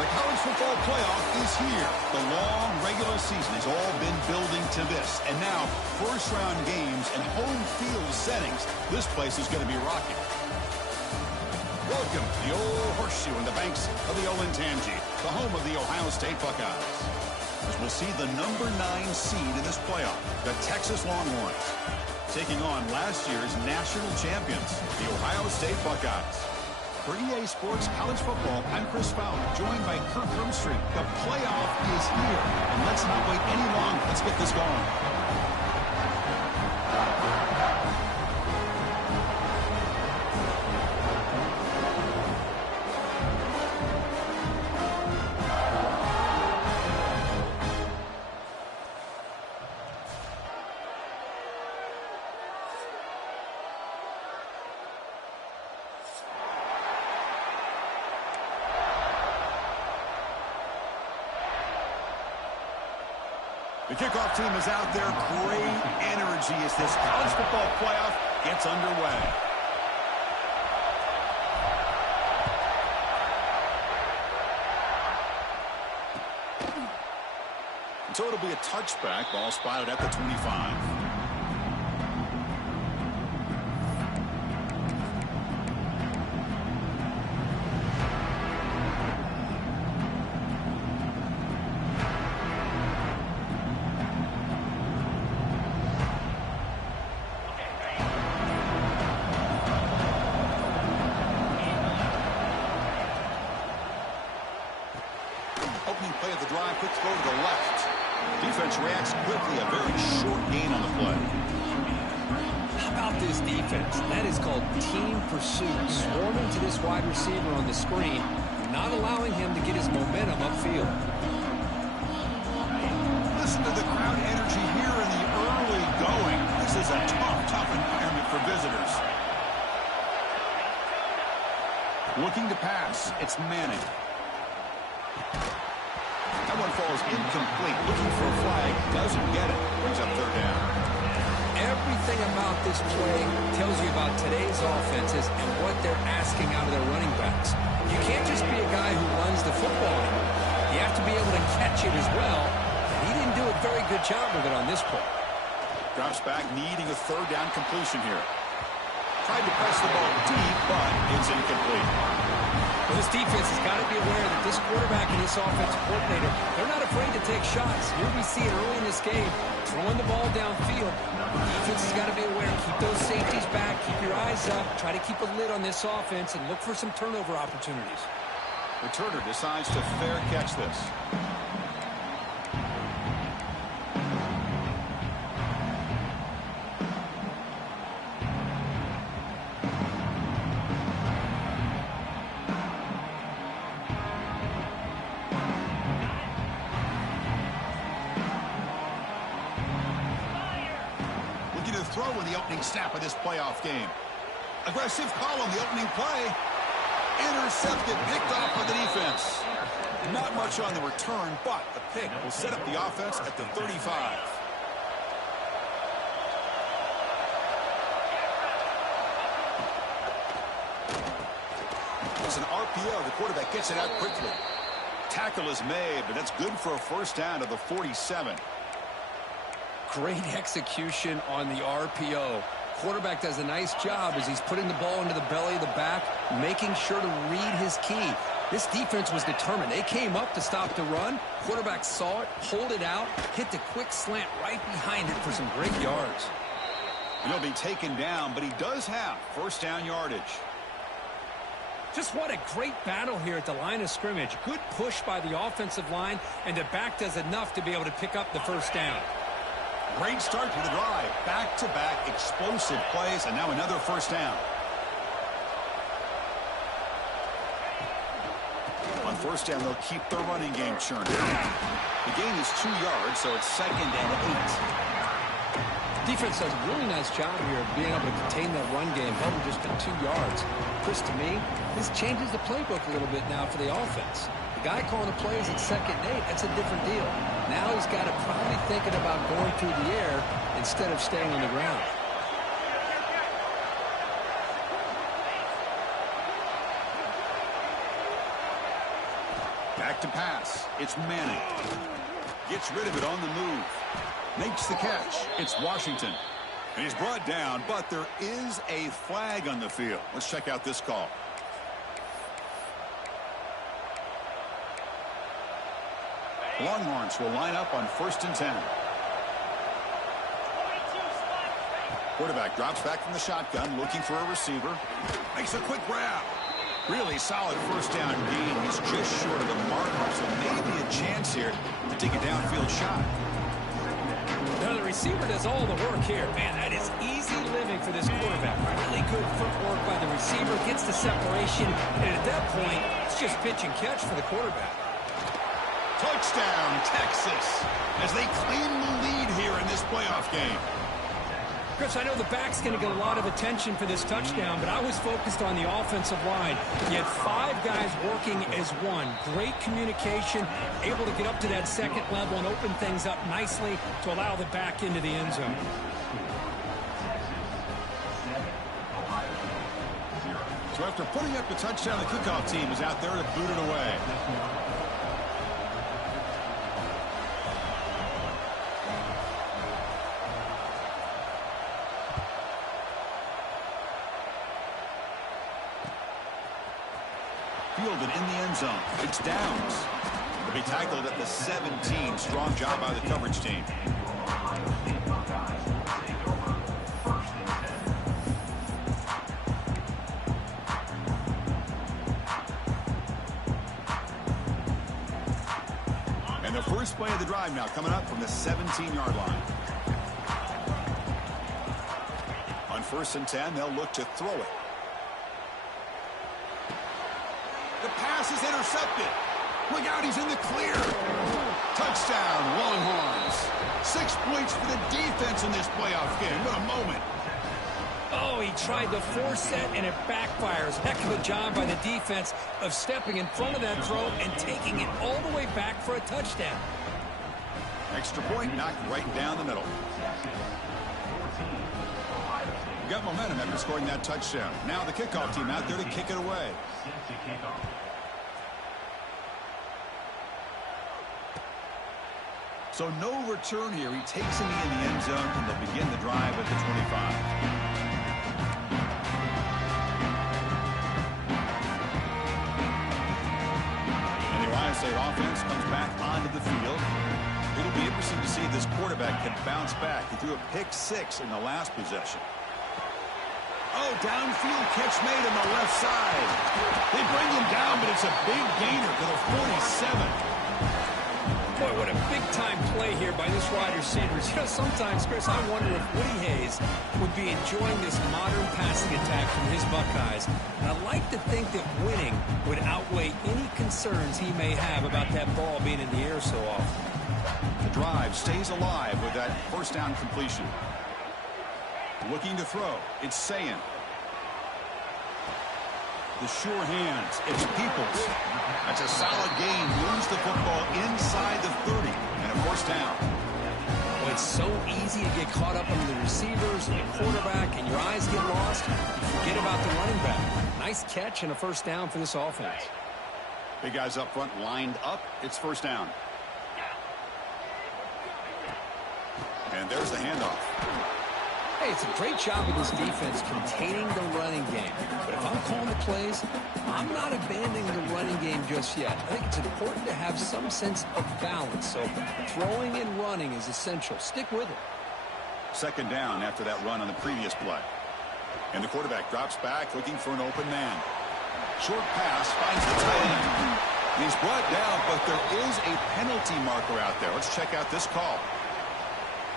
The college football playoff is here. The long regular season has all been building to this. And now, first-round games and home field settings. This place is going to be rocking. Welcome to the old horseshoe in the banks of the Olentangy, the home of the Ohio State Buckeyes. As we'll see the number 9 seed in this playoff, the Texas Longhorns, taking on last year's national champions, the Ohio State Buckeyes. For EA Sports College Football, I'm Chris Fowler, joined by Kirk Hermstreet. The playoff is here, and let's not wait any longer. Let's get this going. The kickoff team is out there. Great energy as this college football playoff gets underway. So it'll be a touchback. Ball spotted at the 25. Play of the drive, quick throw to the left. Defense reacts quickly, a very short gain on the play. How about this defense? That is called team pursuit. Swarming to this wide receiver on the screen, not allowing him to get his momentum upfield. Listen to the crowd energy here in the early going. This is a tough environment for visitors. Looking to pass, it's Manning. That one falls incomplete. Looking for a flag. Doesn't get it. Brings up third down. Everything about this play tells you about today's offenses and what they're asking out of their running backs. You can't just be a guy who runs the football anymore. You have to be able to catch it as well. And he didn't do a very good job of it on this play. Drops back, needing a third down completion here. Tried to press the ball deep, but it's incomplete. Well, this defense has got to be aware that this quarterback and this offensive coordinator, they're not afraid to take shots. Here we see it early in this game, throwing the ball downfield. The defense has got to be aware. Keep those safeties back. Keep your eyes up. Try to keep a lid on this offense and look for some turnover opportunities. Returner decides to fair catch this. Throw in the opening snap of this playoff game. Aggressive call on the opening play. Intercepted, picked off by the defense. Not much on the return, but the pick will set up the offense at the 35. It's an RPO. The quarterback gets it out quickly. Tackle is made, but that's good for a first down to the 47. Great execution on the RPO. Quarterback does a nice job as he's putting the ball into the belly of the back, making sure to read his key. This defense was determined. They came up to stop the run. Quarterback saw it, pulled it out, hit the quick slant right behind it for some great yards. He'll be taken down, but he does have first down yardage. Just what a great battle here at the line of scrimmage. Good push by the offensive line, and the back does enough to be able to pick up the first down. Great start to the drive. Back-to-back explosive plays, and now another first down. On first down, they'll keep their running game churning. The gain is 2 yards, so it's 2nd and 8. Defense does a really nice job here of being able to contain that run game, held just to 2 yards. Chris, to me, this changes the playbook a little bit now for the offense. The guy calling the plays at 2nd and 8, that's a different deal. Now he's got to probably thinking about going through the air instead of staying on the ground. Back back to pass. It's Manning. Gets rid of it on the move. Makes the catch. It's Washington. And he's brought down, but there is a flag on the field. Let's check out this call. Longhorns will line up on 1st and 10. Quarterback drops back from the shotgun, looking for a receiver. Makes a quick grab. Really solid first down gain. He's just short of the marker, so maybe a chance here to take a downfield shot. Now the receiver does all the work here. Man, that is easy living for this quarterback. Really good footwork by the receiver. Gets the separation. And at that point, it's just pitch and catch for the quarterback. Touchdown, Texas, as they claim the lead here in this playoff game. Chris, I know the back's going to get a lot of attention for this touchdown, but I was focused on the offensive line. You had 5 guys working as one. Great communication, able to get up to that second level and open things up nicely to allow the back into the end zone. So after putting up the touchdown, the kickoff team is out there to boot it away. Fielded in the end zone. It's Downs. He'll be tackled at the 17. Strong job by the coverage team. And the first play of the drive now coming up from the 17-yard line. On 1st and 10, they'll look to throw it. The pass is intercepted. Look out, he's in the clear. Touchdown, Longhorns. 6 points for the defense in this playoff game. What a moment. Oh, he tried to force that, and it backfires. Heck of a job by the defense of stepping in front of that throw and taking it all the way back for a touchdown. Extra point knocked right down the middle. Got momentum after scoring that touchdown. Now the kickoff team out there to kick it away. So no return here. He takes it in the end zone, and they'll begin the drive at the 25. And the Ohio State offense comes back onto the field. It'll be interesting to see if this quarterback can bounce back. He threw a pick 6 in the last possession. Oh, downfield catch made on the left side. They bring him down, but it's a big gainer to the 47. Boy, what a big-time play here by this wide receiver. You know, sometimes, Chris, I wonder if Woody Hayes would be enjoying this modern passing attack from his Buckeyes. And I'd like to think that winning would outweigh any concerns he may have about that ball being in the air so often. The drive stays alive with that first down completion. Looking to throw. It's Sayin. The sure hands. It's Peoples. That's a solid gain. Moves the football inside the 30. And a first down. Well, it's so easy to get caught up on the receivers and the quarterback, and your eyes get lost. You forget about the running back. Nice catch and a first down for this offense. Big guys up front lined up. It's first down. And there's the handoff. Hey, it's a great job of this defense containing the running game. But if I'm calling the plays, I'm not abandoning the running game just yet. I think it's important to have some sense of balance. So throwing and running is essential. Stick with it. Second down after that run on the previous play. And the quarterback drops back looking for an open man. Short pass finds the tight end. He's brought down, but there is a penalty marker out there. Let's check out this call.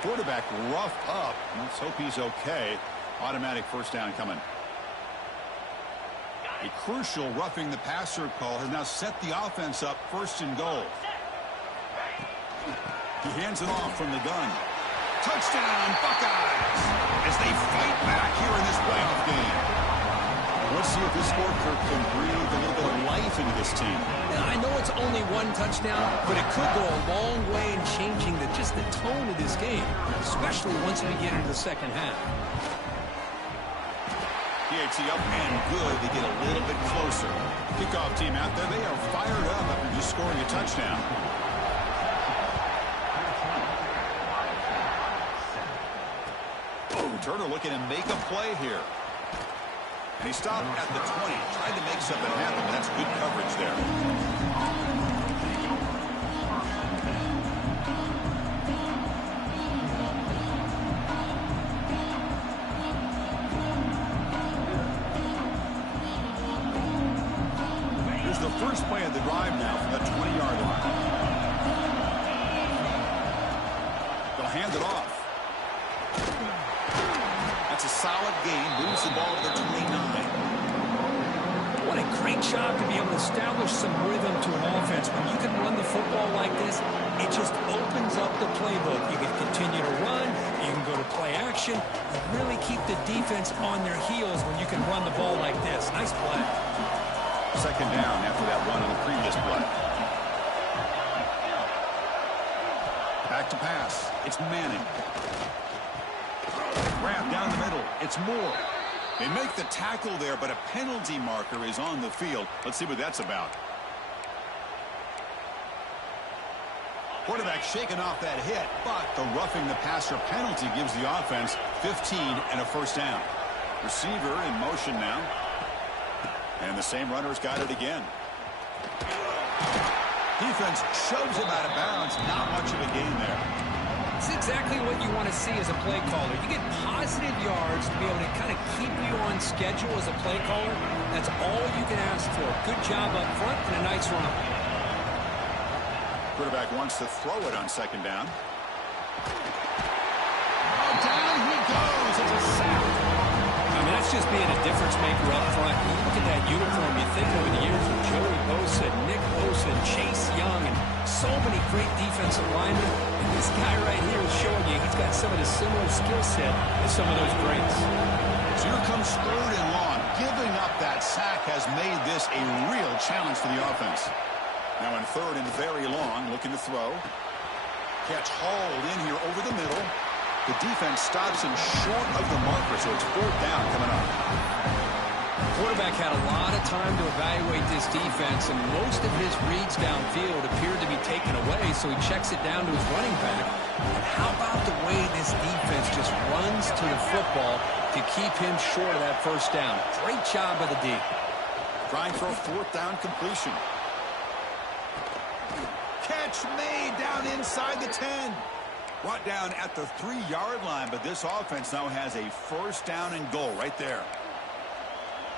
Quarterback roughed up. Let's hope he's okay. Automatic first down coming. A crucial roughing the passer call has now set the offense up 1st and goal. He hands it off from the gun. Touchdown, Buckeyes, as they fight back here in this playoff game. Let's see if this scorecard can breathe a little bit of life into this team. Now, I know it's only one touchdown, but it could go a long way in changing just the tone of this game, especially once we get into the second half. PAT up and good. They get a little bit closer. Kickoff team out there, they are fired up after just scoring a touchdown. Oh, Turner looking to make a play here. And he stopped at the 20, tried to make something happen, but that's good coverage there. The first play of the drive now from the 20-yard line. They'll hand it off. That's a solid gain. Moves the ball to the 29. What a great job to be able to establish some rhythm to an offense. When you can run the football like this, it just opens up the playbook. You can continue to run. You can go to play action. You really keep the defense on their heels when you can run the ball like this. Nice play. Second down after that run on the previous play. Back to pass. It's Manning. Grab down the middle. It's Moore. They make the tackle there, but a penalty marker is on the field. Let's see what that's about. Quarterback shaking off that hit, but the roughing the passer penalty gives the offense 15 and a first down. Receiver in motion now. And the same runner's got it again. Defense shoves him out of bounds. Not much of a gain there. It's exactly what you want to see as a play caller. You get positive yards to be able to kind of keep you on schedule as a play caller. That's all you can ask for. Good job up front and a nice run. Quarterback wants to throw it on second down. Oh, down he goes. It's a sack. I mean, that's just being a difference maker up front. You look at that uniform, you think over the years with Joey Bosa, Nick Bosa, and Chase Young, and so many great defensive linemen. And this guy right here is showing you he's got some of the similar skill set as some of those greats. So here comes third and long. Giving up that sack has made this a real challenge for the offense. Now in third and very long, looking to throw. Catch hauled in here over the middle. The defense stops him short of the marker, so it's fourth down coming up. The quarterback had a lot of time to evaluate this defense, and most of his reads downfield appeared to be taken away, so he checks it down to his running back. And how about the way this defense just runs to the football to keep him short of that first down? Great job by the D. Trying for a fourth down completion. Catch made down inside the 10. Brought down at the 3-yard line, but this offense now has a first down and goal right there.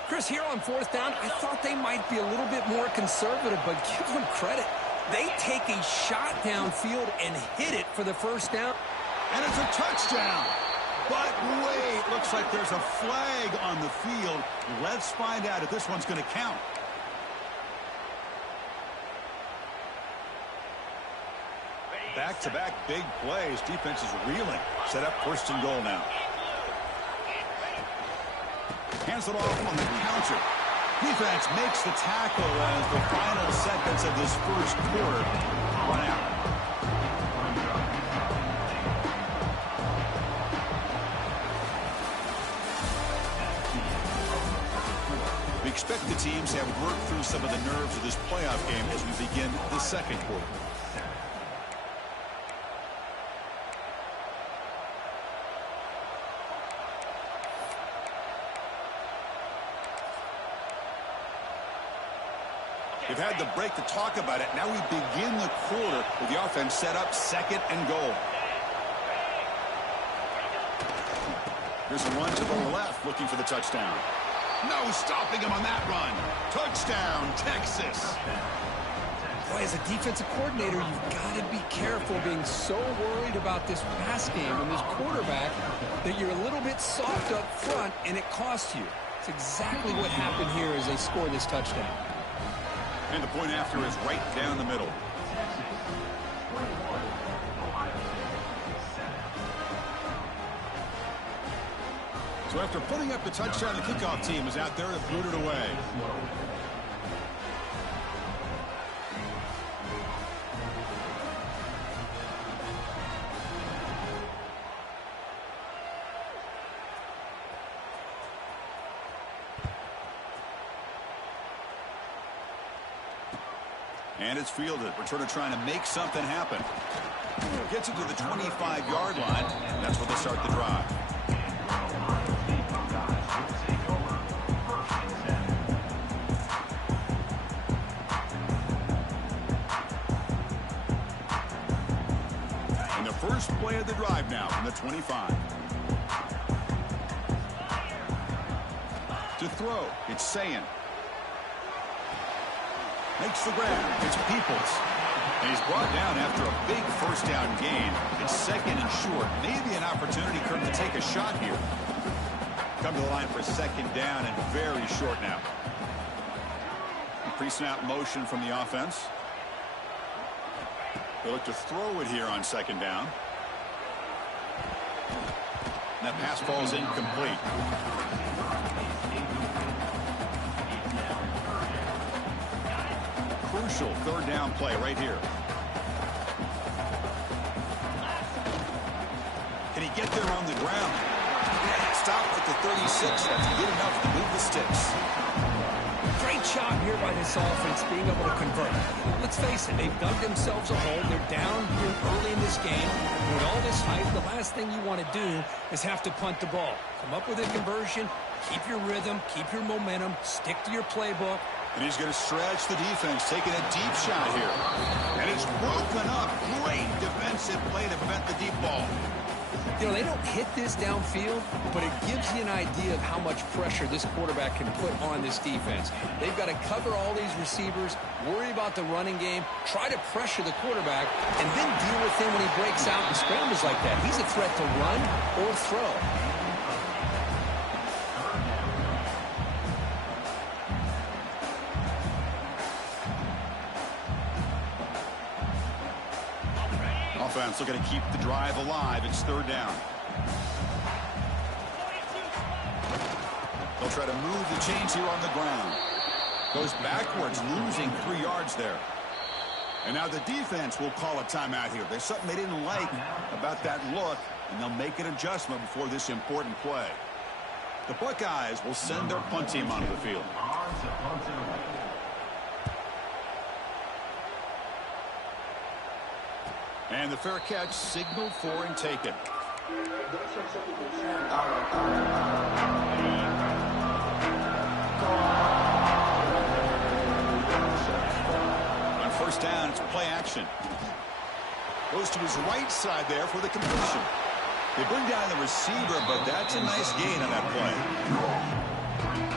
Chris, here on fourth down, I thought they might be a little bit more conservative, but give them credit. They take a shot downfield and hit it for the first down. And it's a touchdown. But wait, looks like there's a flag on the field. Let's find out if this one's going to count. Back-to-back big plays. Defense is reeling. Set up first and goal now. Hands it off on the counter. Defense makes the tackle as the final seconds of this first quarter run out. We expect the teams to have worked through some of the nerves of this playoff game as we begin the second quarter. We've had the break to talk about it. Now we begin the quarter with the offense set up second and goal. Here's a run to the left looking for the touchdown. No stopping him on that run. Touchdown, Texas. Boy, as a defensive coordinator, you've got to be careful being so worried about this pass game and this quarterback that you're a little bit soft up front and it costs you. It's exactly what happened here as they score this touchdown. And the point after is right down the middle. So after putting up the touchdown, the kickoff team is out there to boot it away. And it's fielded. Returner trying to make something happen. Gets it to the 25-yard line. And that's where they start the drive. And the first play of the drive now from the 25. To throw, it's Sayin. Makes the grab. It's Peoples. And he's brought down after a big first down gain. It's second and short. Maybe an opportunity, Kirk, to take a shot here. Come to the line for second down and very short now. Pre-snap motion from the offense. They look to throw it here on second down. And that pass falls incomplete. Crucial third down play right here. Can he get there on the ground? Stop at the 36. That's good enough to move the sticks. Great job here by this offense being able to convert. Let's face it, they've dug themselves a hole. They're down here early in this game. With all this hype, the last thing you want to do is have to punt the ball. Come up with a conversion, keep your rhythm, keep your momentum, stick to your playbook. And he's going to stretch the defense, taking a deep shot here. And it's broken up. Great defensive play to prevent the deep ball. You know, they don't hit this downfield, but it gives you an idea of how much pressure this quarterback can put on this defense. They've got to cover all these receivers, worry about the running game, try to pressure the quarterback, and then deal with him when he breaks out and scrambles like that. He's a threat to run or throw. Offense looking to keep the drive alive. It's third down. They'll try to move the chains here on the ground. Goes backwards, losing 3 yards there. And now the defense will call a timeout here. There's something they didn't like about that look, and they'll make an adjustment before this important play. The Buckeyes will send their punt team onto the field. And the fair catch signaled for and taken. On first down, it's play action. Goes to his right side there for the completion. They bring down the receiver, but that's a nice gain on that play.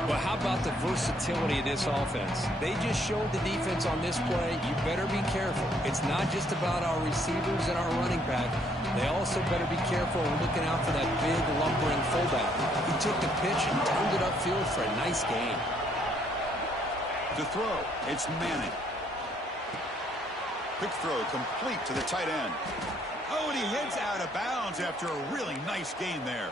Well, how about the versatility of this offense? They just showed the defense on this play, you better be careful. It's not just about our receivers and our running back. They also better be careful looking out for that big, lumbering fullback. He took the pitch and turned it upfield for a nice gain. To throw, it's Manning. Quick throw complete to the tight end. Oh, and he heads out of bounds after a really nice gain there.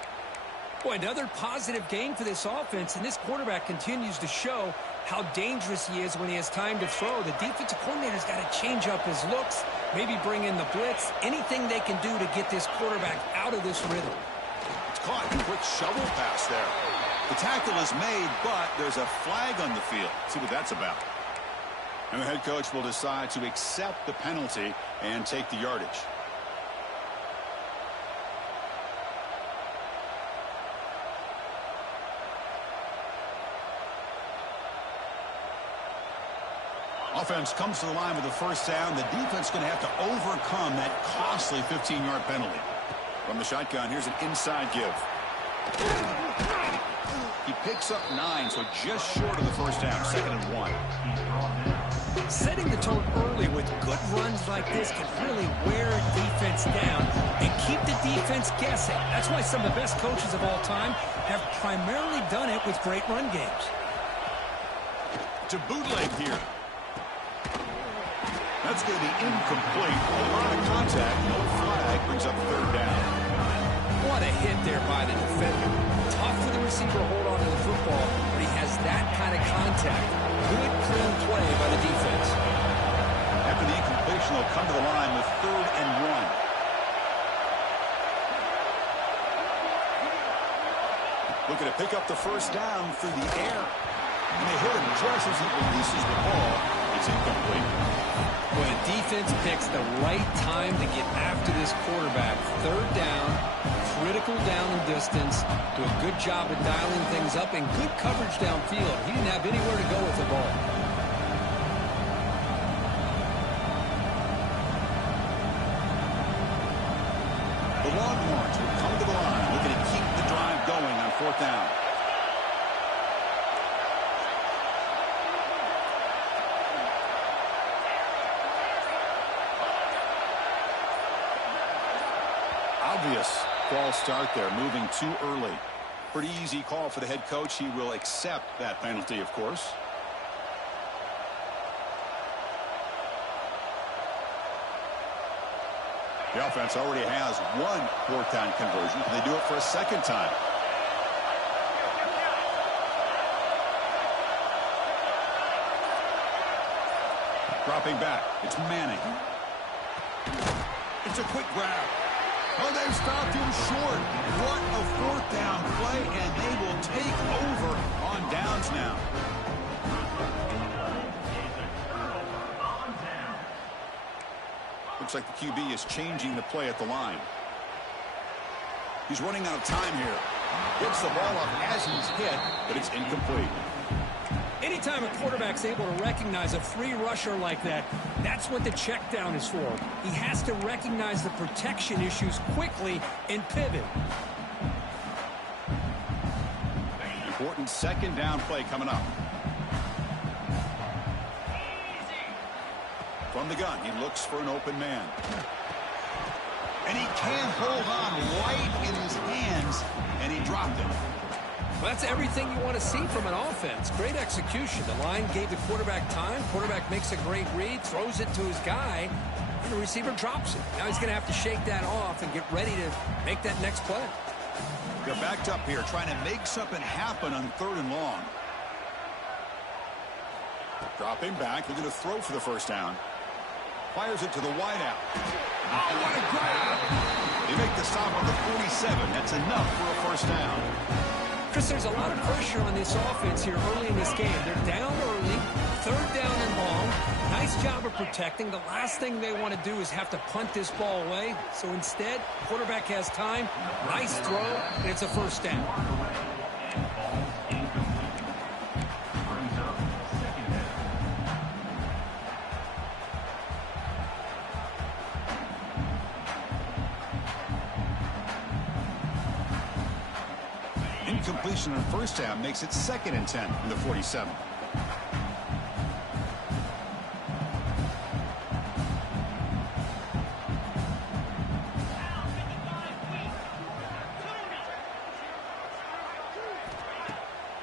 Boy, another positive game for this offense, and this quarterback continues to show how dangerous he is when he has time to throw. The defensive coordinator's got to change up his looks, maybe bring in the blitz, anything they can do to get this quarterback out of this rhythm. It's caught. Quick shovel pass there. The tackle is made, but there's a flag on the field. Let's see what that's about. And the head coach will decide to accept the penalty and take the yardage. Offense comes to the line with a first down. The defense is going to have to overcome that costly 15-yard penalty. From the shotgun, here's an inside give. He picks up 9, so just short of the first down, 2nd and 1. Setting the tone early with good runs like this can really wear a defense down and keep the defense guessing. That's why some of the best coaches of all time have primarily done it with great run games. To bootleg here. That's going to be incomplete. A lot of contact. No flag. Brings up third down. What a hit there by the defender. Tough for the receiver to hold on to the football, but he has that kind of contact. Good, clean play by the defense. After the incompletion, they'll come to the line with 3rd and 1. Looking to pick up the first down through the air. And they hit him just as he releases the ball. It's incomplete. Well, the defense picks the right time to get after this quarterback. Third down, critical down and distance. Do a good job of dialing things up and good coverage downfield. He didn't have anywhere to go with the ball. The Longhorns will come to the line, looking to keep the drive going on fourth down. Obvious false start there, moving too early. Pretty easy call for the head coach. He will accept that penalty, of course. The offense already has one fourth down conversion. Can they do it for a second time? Dropping back. It's Manning. It's a quick grab. Oh, they've stopped him short. What a fourth down play, and they will take over on downs now. Looks like the QB is changing the play at the line. He's running out of time here. Gets the ball up as he's hit, but it's incomplete. Anytime a quarterback's able to recognize a free rusher like that, that's what the check down is for. He has to recognize the protection issues quickly and pivot. Important second down play coming up. From the gun, he looks for an open man. And he can't hold on right in his hands, and he dropped it. Well, that's everything you want to see from an offense. Great execution. The line gave the quarterback time. Quarterback makes a great read, throws it to his guy, and the receiver drops it. Now he's going to have to shake that off and get ready to make that next play. They're backed up here, trying to make something happen on third and long. Dropping back, looking to throw for the first down. Fires it to the wideout. Oh, what a grab! They make the stop on the 47. That's enough for a first down. Chris, there's a lot of pressure on this offense here early in this game. They're down early, third down and long. Nice job of protecting. The last thing they want to do is have to punt this ball away. So instead, quarterback has time. Nice throw, and it's a first down. Incompletion on first down makes it 2nd and 10 from the 47.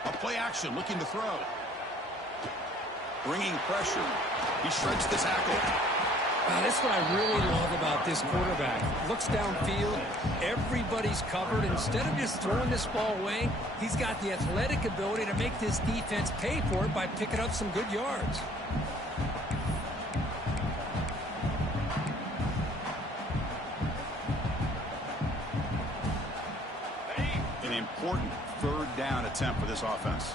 A play action, looking to throw. Bringing pressure. He shreds the tackle. That's what I really love about this quarterback. Looks downfield. Everybody's covered. Instead of just throwing this ball away, he's got the athletic ability to make this defense pay for it by picking up some good yards. An important third down attempt for this offense.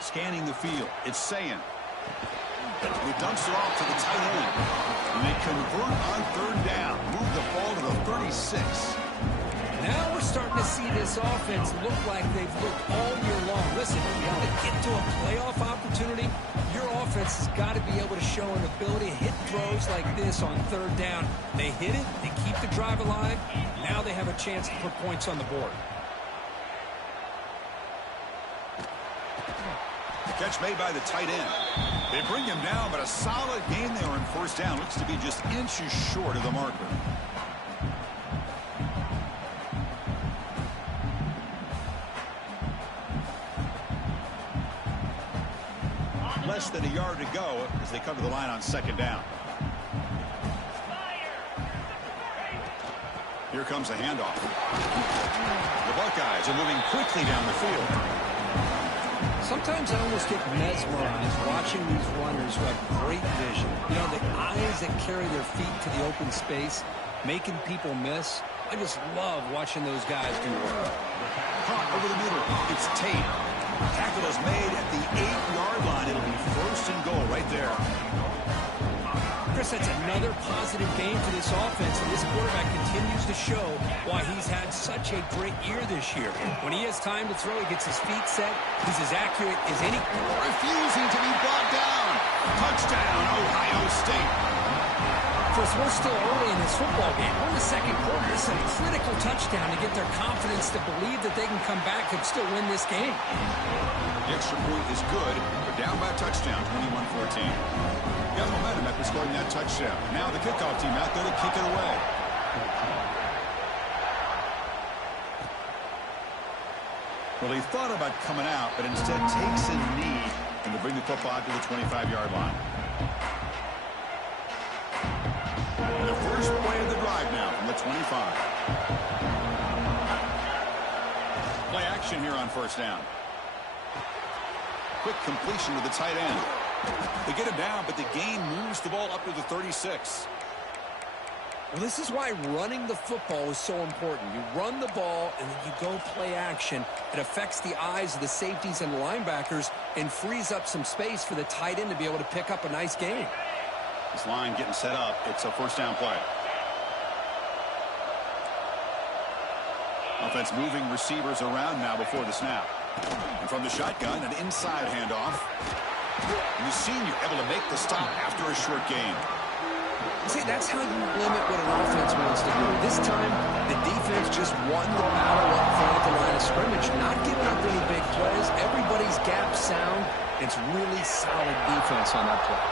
Scanning the field. It's Sayan. He dumps it off to the tight end. And they convert on third down. Move the ball to the 36. Now we're starting to see this offense look like they've looked all year long. Listen, you got to get to a playoff opportunity. Your offense has got to be able to show an ability to hit throws like this on third down. They hit it. They keep the drive alive. Now they have a chance to put points on the board. Catch made by the tight end. They bring him down, but a solid gain there on first down. Looks to be just inches short of the marker. Less than a yard to go as they come to the line on second down. Here comes the handoff. The Buckeyes are moving quickly down the field. Sometimes I almost get mesmerized watching these runners who have great vision. You know, the eyes that carry their feet to the open space, making people miss. I just love watching those guys do work. Caught over the middle. It's Tate. Tackle is made at the 8-yard line. It'll be 1st and goal right there. Chris, that's another positive game for this offense, and this quarterback continues to show why he's had such a great year this year. When he has time to throw, he gets his feet set. He's as accurate as any. Refusing to be brought down. Touchdown, Ohio State. Chris, we're still early in this football game. We're in the second quarter. This is a critical touchdown to get their confidence to believe that they can come back and still win this game. The extra point is good. They're down by a touchdown, 21-14. Got momentum after scoring that touchdown. Now the kickoff team out there to kick it away. Well, he thought about coming out, but instead takes a knee and to bring the football to the 25-yard line. And the first play of the drive now from the 25. Play action here on 1st down. Quick completion to the tight end. They get him down, but the gain moves the ball up to the 36. Well, this is why running the football is so important. You run the ball, and then you go play action. It affects the eyes of the safeties and the linebackers and frees up some space for the tight end to be able to pick up a nice gain. This line getting set up. It's a 1st down play. Offense moving receivers around now before the snap. And from the shotgun, an inside handoff. And the senior able to make the stop after a short gain. See, that's how you limit what an offense wants to do. This time, the defense just won the battle up front at the line of scrimmage, not giving up any big plays. Everybody's gap sound. It's really solid defense on that play.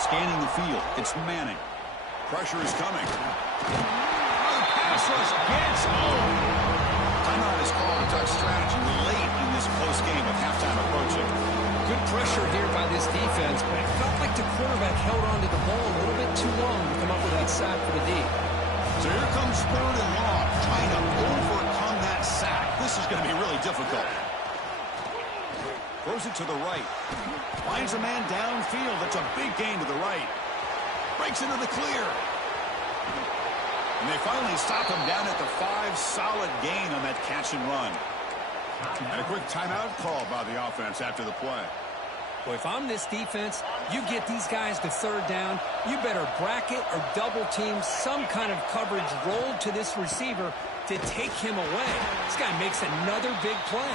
Scanning the field, it's Manning. Pressure is coming. Pass rush gets home. Timeout is called to touch strategy late in this close game with halftime approaching. Good pressure here by this defense, but it felt like the quarterback held on to the ball a little bit too long to come up with that sack for the D. So here comes 3rd and long, trying to overcome that sack. This is going to be really difficult. Throws it to the right. Finds a man downfield. That's a big gain to the right. Breaks into the clear. And they finally stop him down at the 5. Solid gain on that catch and run. And a quick timeout call by the offense after the play. Well, if I'm this defense, you get these guys to 3rd down, you better bracket or double team some kind of coverage rolled to this receiver to take him away. This guy makes another big play.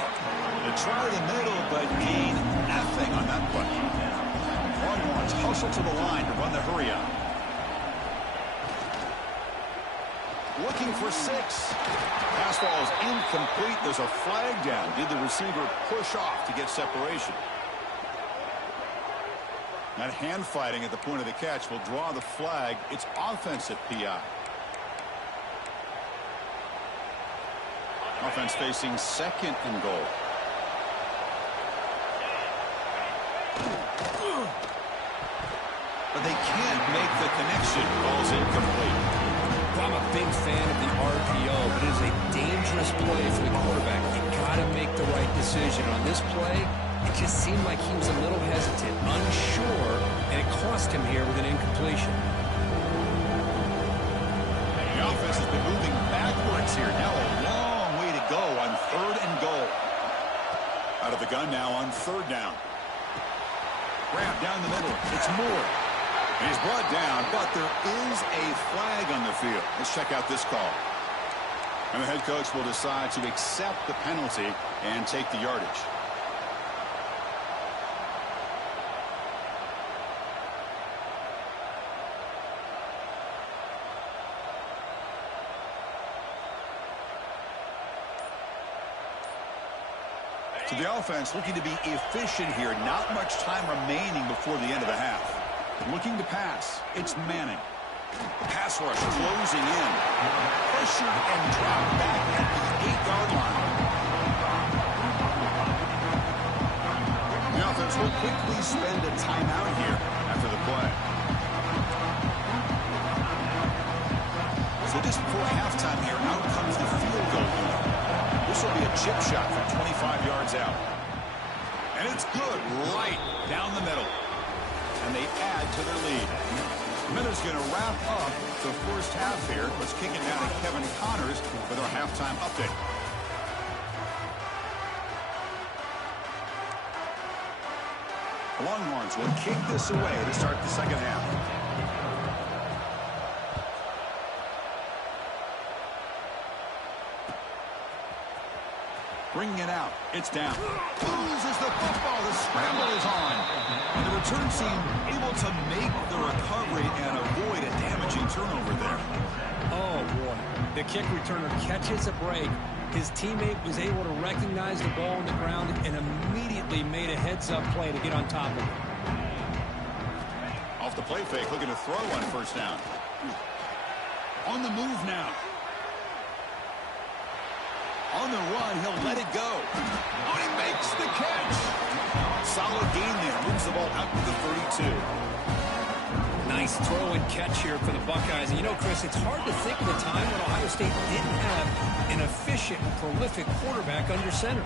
They try the middle, but gain nothing on that play. Longhorns hustle to the line to run the hurry up. Looking for 6. Pass ball is incomplete. There's a flag down. Did the receiver push off to get separation? That hand fighting at the point of the catch will draw the flag. It's offensive PI. Offense facing 2nd and goal. But they can't make the connection. Ball's incomplete. I'm a big fan of the RPO, but it is a dangerous play for the quarterback. You got to make the right decision. On this play, it just seemed like he was a little hesitant, unsure, and it cost him here with an incompletion. The offense has been moving backwards here. Now a long way to go on 3rd and goal. Out of the gun now on 3rd down. Grab down the middle. It's Moore. He's brought down, but there is a flag on the field. Let's check out this call. And the head coach will decide to accept the penalty and take the yardage. So the offense looking to be efficient here. Not much time remaining before the end of the half. Looking to pass. It's Manning. Pass rush closing in. Pressured and dropped back at the 8-yard line. The offense will quickly spend a timeout here after the play. So just before halftime here, out comes the field goal unit. This will be a chip shot from 25 yards out. And it's good right down the middle. and they add to their lead. Minute's going to wrap up the first half here. Let's kick it down to Kevin Connors with our halftime update. The Longhorns will kick this away to start the second half. Bringing it out. It's down. Loses the football. The scramble is on. And the return team able to make the recovery and avoid a damaging turnover there. Oh, boy. The kick returner catches a break. His teammate was able to recognize the ball on the ground and immediately made a heads-up play to get on top of it. Off the play fake, looking to throw on first down. On the move now. On the run, he'll let it go. Oh, he makes the catch. Solid gain there. Moves the ball out to the 32. Nice throw and catch here for the Buckeyes. And you know, Chris, it's hard to think of a time when Ohio State didn't have an efficient and prolific quarterback under center.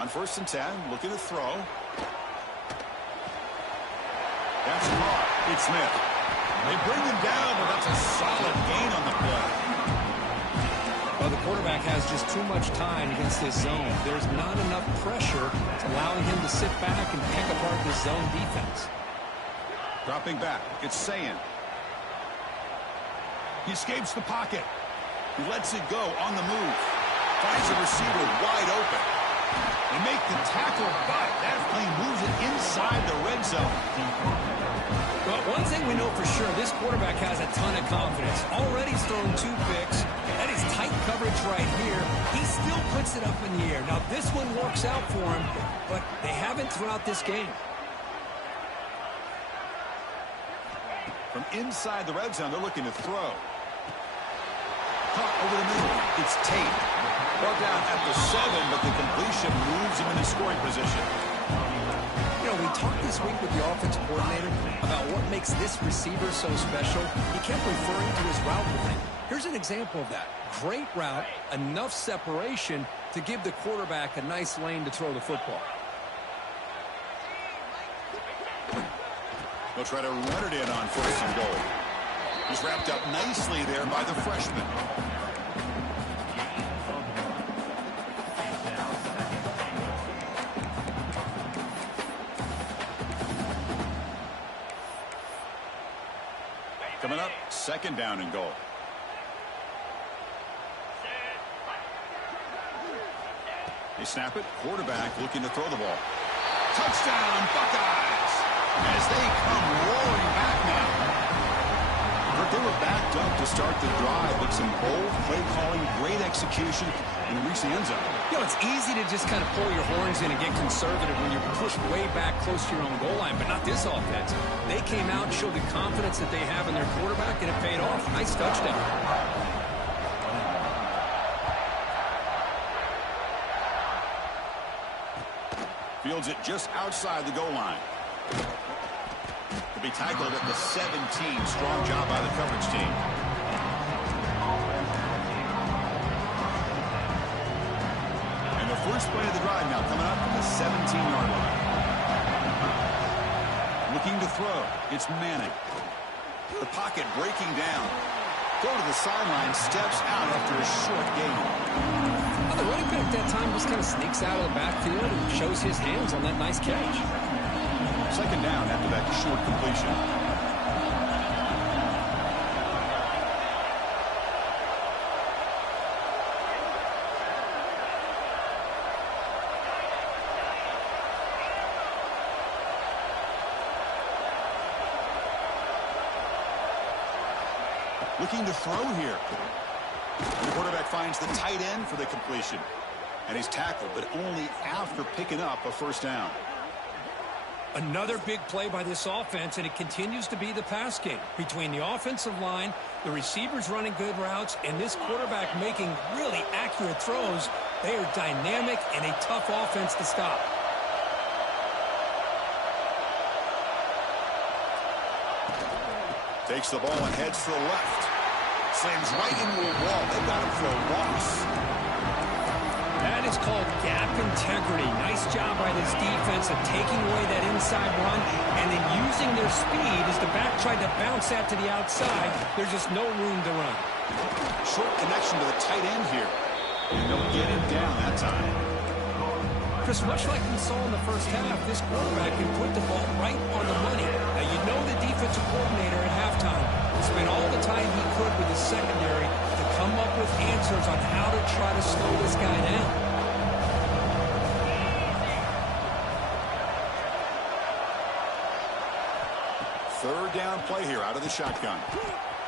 On 1st and 10, looking to throw. That's caught. It's Smith. They bring him down, but that's a solid gain on the play. Well, the quarterback has just too much time against this zone. There's not enough pressure to allowing him to sit back and pick apart this zone defense. Dropping back, it's Sayin. He escapes the pocket. He lets it go on the move. Finds the receiver wide open. They make the tackle, but that plane moves it inside the red zone. Well, one thing we know for sure, this quarterback has a ton of confidence. Already he's thrown 2 picks. That is tight coverage right here. He still puts it up in the air. Now, this one works out for him, but they haven't throughout this game. From inside the red zone, they're looking to throw. Caught over the middle. It's Tate. Brought down at the 7, but the completion moves him into scoring position. You know, we talked this week with the offensive coordinator about what makes this receiver so special. He kept referring to his route running. Here's an example of that. Great route, enough separation to give the quarterback a nice lane to throw the football. They'll try to run it in on 1st and goal. He's wrapped up nicely there by the freshman. Coming up, 2nd down and goal. They snap it. Quarterback looking to throw the ball. Touchdown, Buckeyes! As they come roaring back now. But they were backed up to start the drive, but some bold play calling, great execution, and reach the end zone. You know, it's easy to just kind of pull your horns in and get conservative when you're pushed way back close to your own goal line, but not this offense. They came out and showed the confidence that they have in their quarterback, and it paid off. Nice touchdown. Fields it just outside the goal line. To be tackled at the 17. Strong job by the coverage team. And the first play of the drive now coming up from the 17-yard line. Looking to throw. It's Manning. The pocket breaking down. Throw to the sideline. Steps out after a short gain. The running back that time just kind of sneaks out of the backfield and shows his hands on that nice catch. 2nd down after that short completion. Looking to throw here. The quarterback finds the tight end for the completion. And he's tackled, but only after picking up a 1st down. Another big play by this offense, and it continues to be the pass game. Between the offensive line, the receivers running good routes, and this quarterback making really accurate throws, they are dynamic and a tough offense to stop. Takes the ball and heads to the left. Slams right into a wall. They've got him for a loss. That is called gap integrity. Nice job by this defense of taking away that inside run and then using their speed as the back tried to bounce that to the outside. There's just no room to run. Short connection to the tight end here. And they'll get him down that time. Chris, much like we saw in the first half, this quarterback can put the ball right on the money. Now, you know the defensive coordinator at halftime spent all the time he could with his secondary to come up with answers on how to try to slow this guy down. Third down play here out of the shotgun.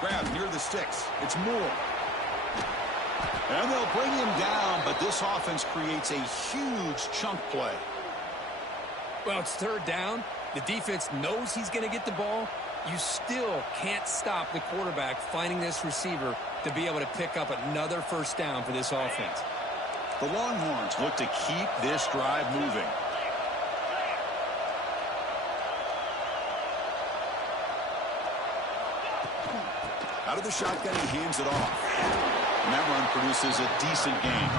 Grab near the sticks. It's Moore. And they'll bring him down, but this offense creates a huge chunk play. Well, it's third down. The defense knows he's going to get the ball. You still can't stop the quarterback finding this receiver to be able to pick up another first down for this offense. The Longhorns look to keep this drive moving. Out of the shotgun, he hands it off. And that run produces a decent gain.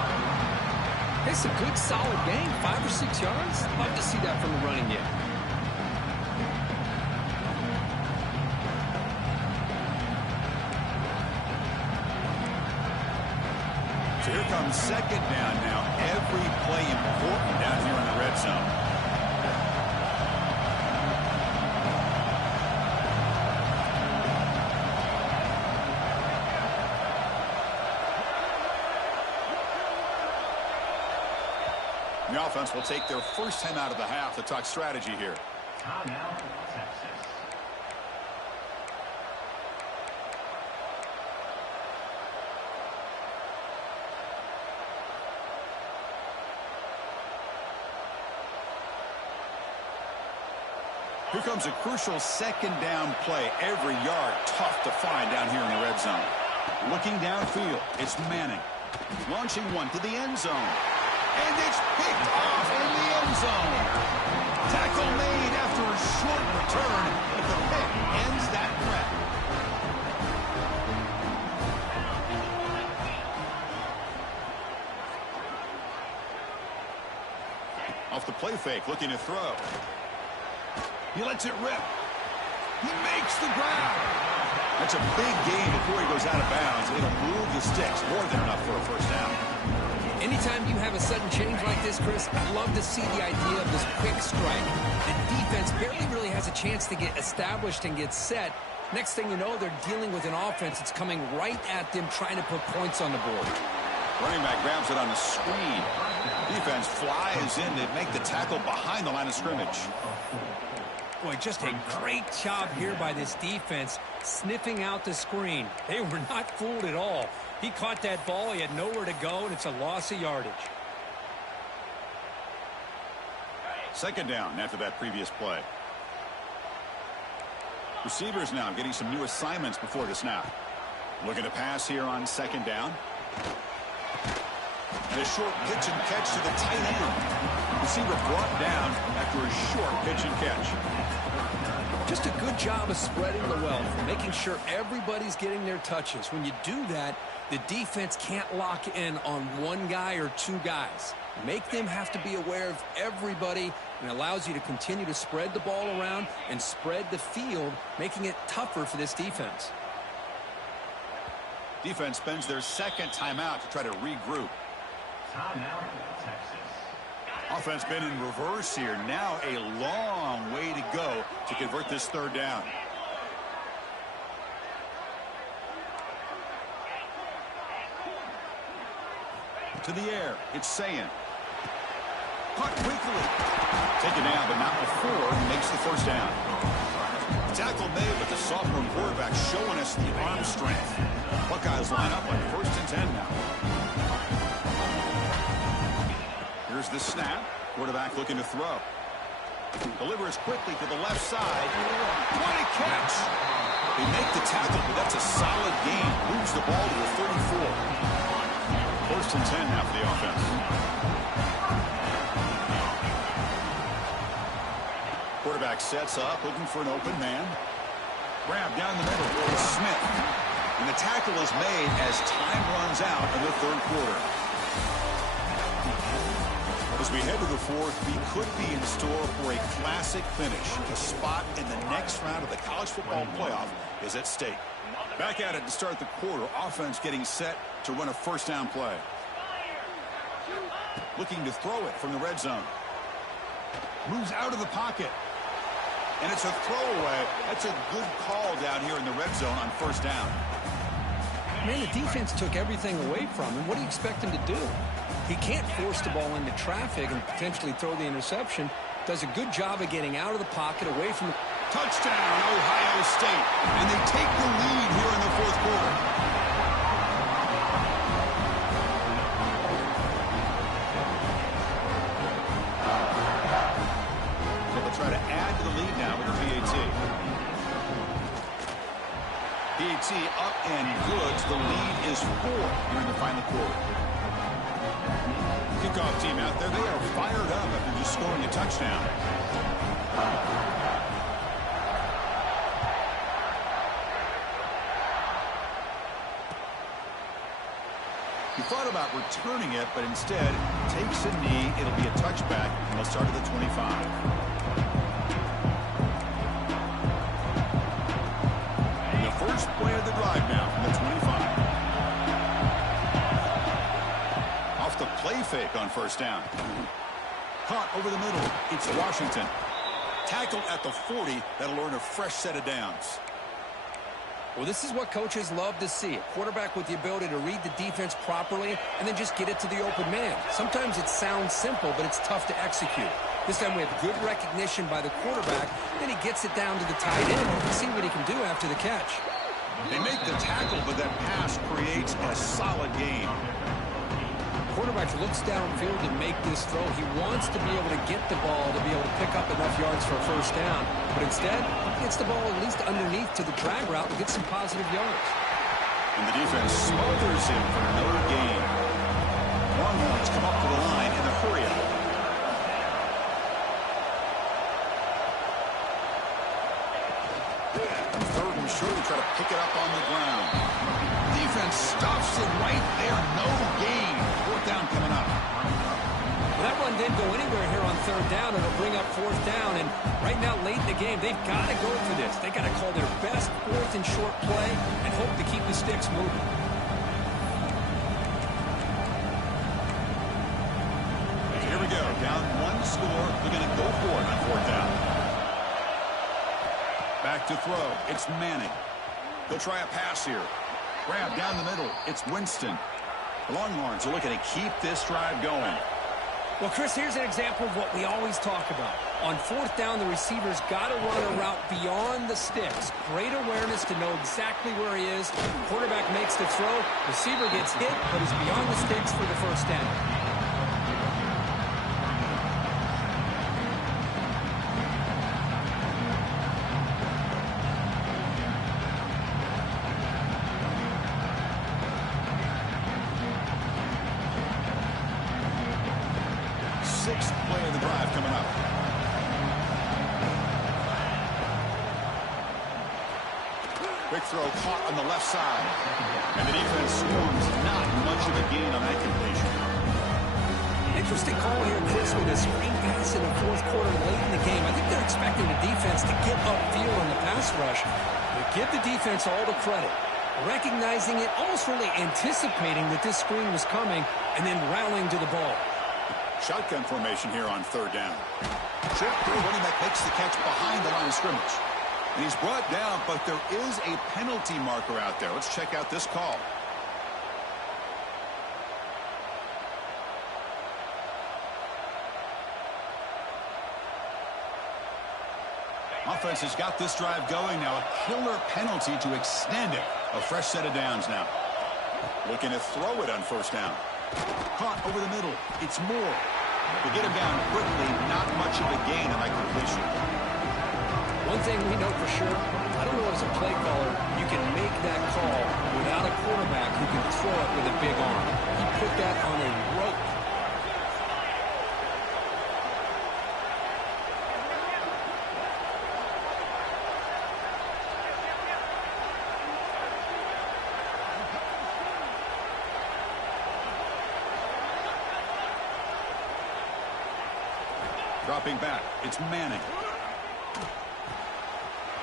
It's a good, solid gain. 5 or 6 yards. Love to see that from the running game. So here comes second down now. Every play important down here in the red zone. The offense will take their first time out of the half to talk strategy here. Timeout, Texas. Here comes a crucial second down play. Every yard tough to find down here in the red zone. Looking downfield, it's Manning. Launching one to the end zone. And it's picked off in the end zone. Tackle made after a short return, but the pick ends that threat. Off the play fake, looking to throw. He lets it rip. He makes the grab. That's a big gain before he goes out of bounds. It'll move the sticks more than enough for a first down. Anytime you have a sudden change like this, Chris, I love to see the idea of this quick strike. The defense barely really has a chance to get established and get set. Next thing you know, they're dealing with an offense that's coming right at them, trying to put points on the board. Running back grabs it on the screen. Defense flies in to make the tackle behind the line of scrimmage. Boy, just a great job here by this defense, sniffing out the screen. They were not fooled at all. He caught that ball, he had nowhere to go, and it's a loss of yardage. Second down after that previous play. Receivers now getting some new assignments before the snap. Looking to pass here on second down. And a short pitch and catch to the tight end. Receiver brought down after a short pitch and catch. Just a good job of spreading the wealth, making sure everybody's getting their touches. When you do that, the defense can't lock in on one guy or two guys. Make them have to be aware of everybody, and allows you to continue to spread the ball around and spread the field, making it tougher for this defense. Defense spends their second timeout to try to regroup. Timeout, Texas. Offense been in reverse here. Now a long way to go to convert this third down. To the air, it's Sayin. Caught quickly. Taken down, but not before he makes the first down. Tackle made, but the sophomore quarterback showing us the arm strength. Buckeyes line up on 1st and 10 now. Here's the snap. Quarterback looking to throw. Delivers quickly to the left side. What a catch! They make the tackle, but that's a solid gain. Moves the ball to the 34. 1st and 10 now for the offense. Quarterback sets up, looking for an open man. Grab down the middle. It's Smith. And the tackle is made as time runs out in the third quarter. As we head to the fourth, we could be in store for a classic finish. A spot in the next round of the college football playoff is at stake. Back at it to start the quarter. Offense getting set to run a first down play. Looking to throw it from the red zone. Moves out of the pocket. And it's a throwaway. That's a good call down here in the red zone on first down. Man, the defense took everything away from him. What do you expect him to do? He can't force the ball into traffic and potentially throw the interception. Does a good job of getting out of the pocket, away from the... Touchdown, Ohio State. And they take the lead here in the fourth quarter. So they'll try to add to the lead now with the BAT. BAT up and good. The lead is 4 here in the final quarter. Kickoff team out there. They are fired up after just scoring a touchdown. He thought about returning it, but instead takes a knee. It'll be a touchback, and they'll start at the 25. And the first play of the drive now from the 25. Off the play fake on first down. Caught over the middle. It's Washington. Tackled at the 40. That'll earn a fresh set of downs. Well, this is what coaches love to see. A quarterback with the ability to read the defense properly and then just get it to the open man. Sometimes it sounds simple, but it's tough to execute. This time we have good recognition by the quarterback. Then he gets it down to the tight end and see what he can do after the catch. They make the tackle, but that pass creates a solid gain. Quarterback looks downfield to make this throw. He wants to be able to get the ball to be able to pick up enough yards for a first down. But instead, he gets the ball at least underneath to the drag route and gets some positive yards. And the defense smothers him for another gain. Longhorns come up to the line in the hurry-up. Third and short, they try to pick it up on the ground. Defense stops it right there. No gain. Fourth down coming up. Well, that run didn't go anywhere here on third down. It'll bring up fourth down. And right now, late in the game, they've got to go for this. They've got to call their best fourth and short play and hope to keep the sticks moving. Here we go. Down one score. They're going to go for it on fourth down. Back to throw. It's Manning. They'll try a pass here. Grab down the middle. It's Winston. The Longhorns are looking to keep this drive going. Well, Chris, here's an example of what we always talk about. On fourth down, the receiver's got to run a route beyond the sticks. Great awareness to know exactly where he is. Quarterback makes the throw. Receiver gets hit, but is beyond the sticks for the first down. Sixth play of the drive coming up. Quick throw caught on the left side. And the defense swarms. Not much of a gain on that completion. Interesting call here, Chris, with a screen pass in the fourth quarter late in the game. I think they're expecting the defense to get upfield on the pass rush. But give the defense all the credit. Recognizing it, almost really anticipating that this screen was coming, and then rallying to the ball. Shotgun formation here on third down. Short throw, running back makes the catch behind the line of scrimmage. And he's brought down, but there is a penalty marker out there. Let's check out this call. Offense has got this drive going now. A killer penalty to extend it. A fresh set of downs now. Looking to throw it on first down. Caught over the middle. It's Moore. To get him down quickly, not much of a gain on that completion. One thing we know for sure, I don't know as a play caller, you can make that call without a quarterback who can throw it with a big arm. He put that on a rope. Dropping back, it's Manning.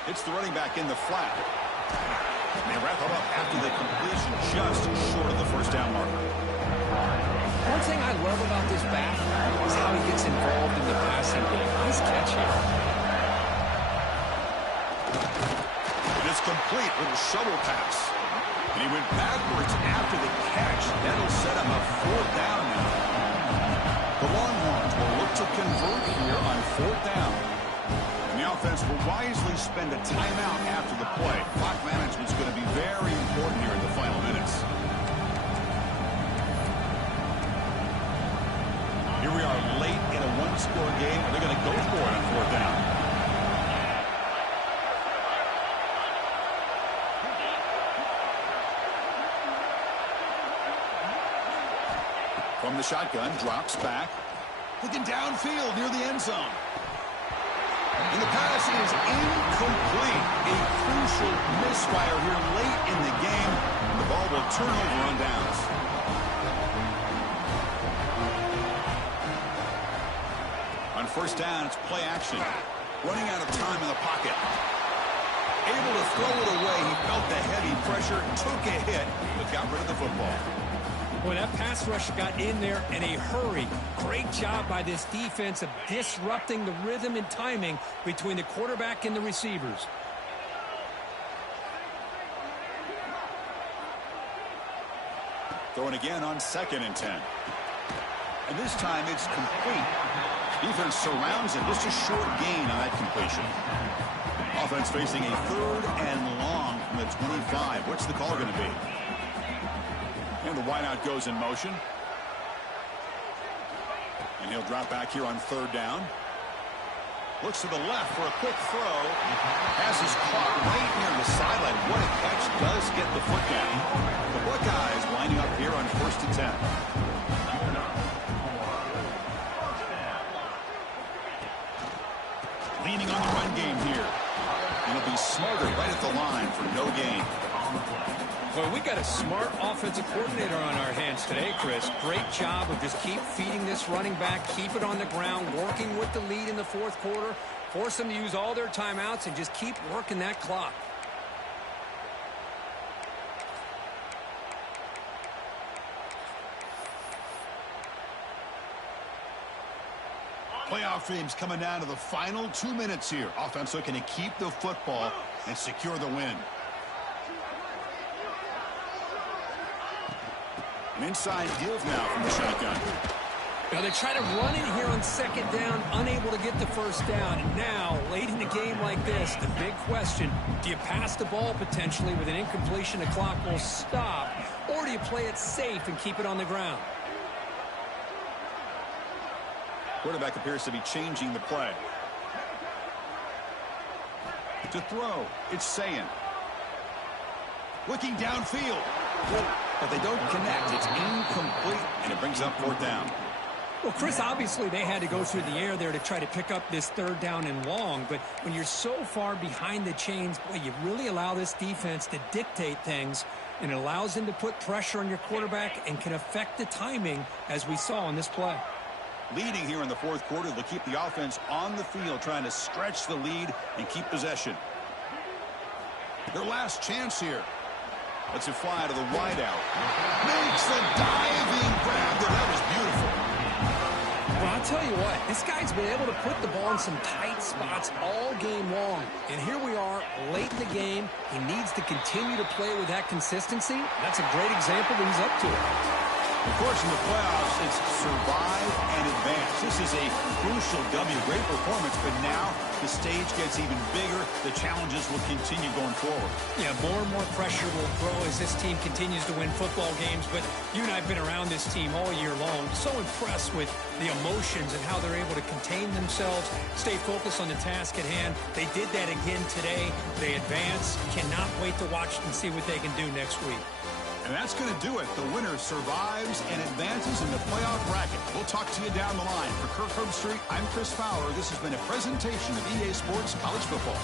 It's the running back in the flat. And they wrap it up after the completion just short of the first down marker. One thing I love about this back is how he gets involved in the passing game. He's catchy. And it's complete with a shovel pass. And he went backwards after the catch. That'll set him up 4th down now. The Longhorns will look to convert here on 4th down. And the offense will wisely spend a timeout after the play. Clock management's going to be very important here in the final minutes. Here we are late in a one-score game. They're going to go for it on 4th down. From the shotgun, drops back. Looking downfield near the end zone. And the pass is incomplete. A crucial misfire here late in the game. And the ball will turn over on downs. On 1st down, it's play action. Running out of time in the pocket. Able to throw it away. He felt the heavy pressure, took a hit, but got rid of the football. Boy, that pass rush got in there in a hurry. Great job by this defense of disrupting the rhythm and timing between the quarterback and the receivers. Throwing again on 2nd and 10. And this time it's complete. Defense surrounds it. Just a short gain on that completion. Offense facing a 3rd and long from the 25. What's the call going to be? And the wideout goes in motion. And he'll drop back here on 3rd down. Looks to the left for a quick throw. Has his caught right near the sideline. What a catch. Does get the foot down. The Buckeyes lining up here on 1st and 10. Leaning on the run game here. And he'll be smarter right at the line for no gain. Well, we got a smart offensive coordinator on our hands today, Chris. Great job of just keep feeding this running back, keep it on the ground, working with the lead in the 4th quarter, force them to use all their timeouts, and just keep working that clock. Playoff games coming down to the final 2 minutes here. Offense looking to keep the football and secure the win. An inside give now from the shotgun. Now they try to run it here on 2nd down, unable to get the 1st down. And now, late in a game like this, the big question, do you pass the ball potentially with an incompletion, the clock will stop, or do you play it safe and keep it on the ground? Quarterback appears to be changing the play. To throw, it's Sayin. Looking downfield. But they don't connect. It's incomplete, and it brings up 4th down. Well, Chris, obviously they had to go through the air there to try to pick up this 3rd down and long. But when you're so far behind the chains, boy, you really allow this defense to dictate things. And it allows them to put pressure on your quarterback and can affect the timing, as we saw on this play. Leading here in the 4th quarter, they'll keep the offense on the field, trying to stretch the lead and keep possession. Their last chance here. Let's it fly to the wideout. Makes the diving grab there. That was beautiful. Well, I'll tell you what, this guy's been able to put the ball in some tight spots all game long. And here we are, late in the game. He needs to continue to play with that consistency. That's a great example that he's up to it. Of course, in the playoffs, it's survive and advance. This is a crucial W. Great performance, but now the stage gets even bigger. The challenges will continue going forward. Yeah, more and more pressure will grow as this team continues to win football games. But you and I have been around this team all year long. So impressed with the emotions and how they're able to contain themselves, stay focused on the task at hand. They did that again today. They advance. Cannot wait to watch and see what they can do next week. And that's going to do it. The winner survives and advances in the playoff bracket. We'll talk to you down the line. For Kirk Herbstreit, I'm Chris Fowler. This has been a presentation of EA Sports College Football.